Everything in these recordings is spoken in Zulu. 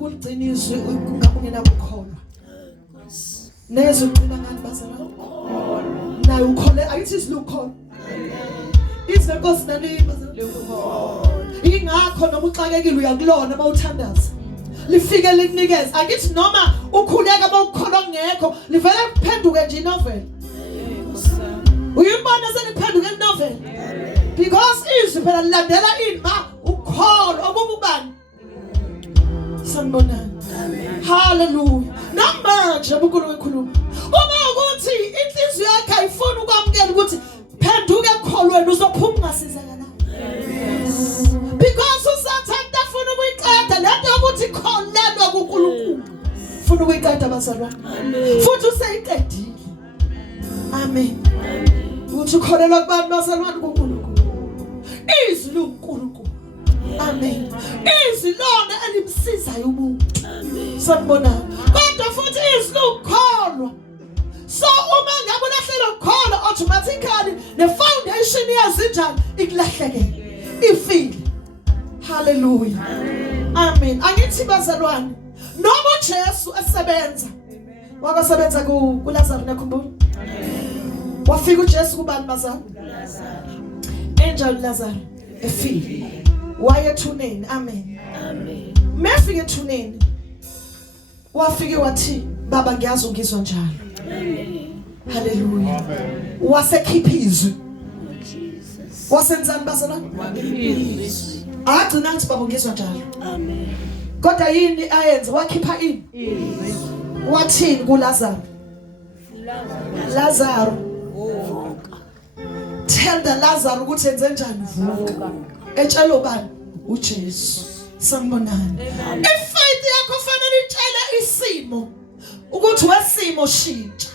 ukuligcinisa ungabungena ukukholwa. Nezo ugcina ngani bazalwane? Nayo ukhole ayithi isilukho. Izinkosi nani bazalwane. Ingakho noma uxakekile uyakulona mawuthandaza. Lifike likunikeze. Akithi noma ukhuleka mawukholwa ngekho, livele kuphenduke nje inoveli. Uyibona seliphenduke inoveli. Because izwi phela lilandela inma ukholo okubani. Sanibonani. Hallelujah. Namanje ubukhulu ekhuluma. Uma ukuthi inhliziyo yakhe ayifuni ukwamukela ukuthi phenduke ekholweni uzophuma ungasizakala. Because usathanda afuna ukuyiqeda lento yokuthi kholelwa kuNkulunkulu. Ufuna ukuyiqeda bazalwane. Futhi useyiqedile. Amen. Uthi ukholelwa kubantu bazalwane kuNkulunkulu. Izwi loNkulunkulu. Amen. Izwi lona elimsizayo umuntu. Sanibona. Kodwa futhi izwi lokukholwa. So uma ngabe ulahlelo ukukholwa automatically the foundation yazinjani ikulahlekele. Ifile. Hallelujah. Amen. Angithi bazalwane noma uJesu esebenza. Wakasebenza kuLazarus nakhumbula. Wafika uJesu kubani bazalwane? Angel Lazarus efile. Wayethuneni. Amen. Amen. Mefike ethuneni. Wafike wathi baba ngiyazi ungizwa njalo. Amen. Hallelujah. Amen. Wasekhipha izwi. Jesus. Wasenzani bazalwane? Wakhipha. Agcina ngithi baba ungizwa njalo. Amen. Kodwa yini ayenze wakhipha ini? Wathini kuLazarus? Lazarus. Tell the Lazarus ukuthi enze njani vuka. Etshela ubani? uJesu. Sanibonani. Ifaith yakho fanele itshele isimo ukuthi wesimo shintsha.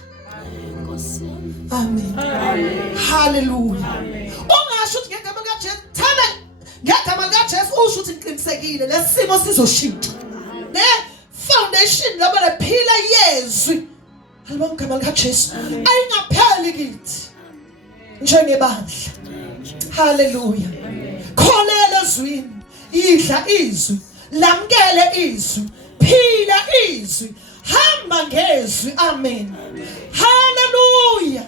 Amen. Amen. Hallelujah. Ungasho ukuthi ngegama likaJesu thana ngegama likaJesu usho ukuthi ngiqinisekile lesimo sizoshintsha. Ne foundation laba lephila yezwi. Halibona ngegama likaJesu ayingapheli kithi. Njengebandla. Hallelujah. Kholela ezwini, idla izwi, lamkele izwi, phila izwi, hamba ngezwi. Amen. Hallelujah.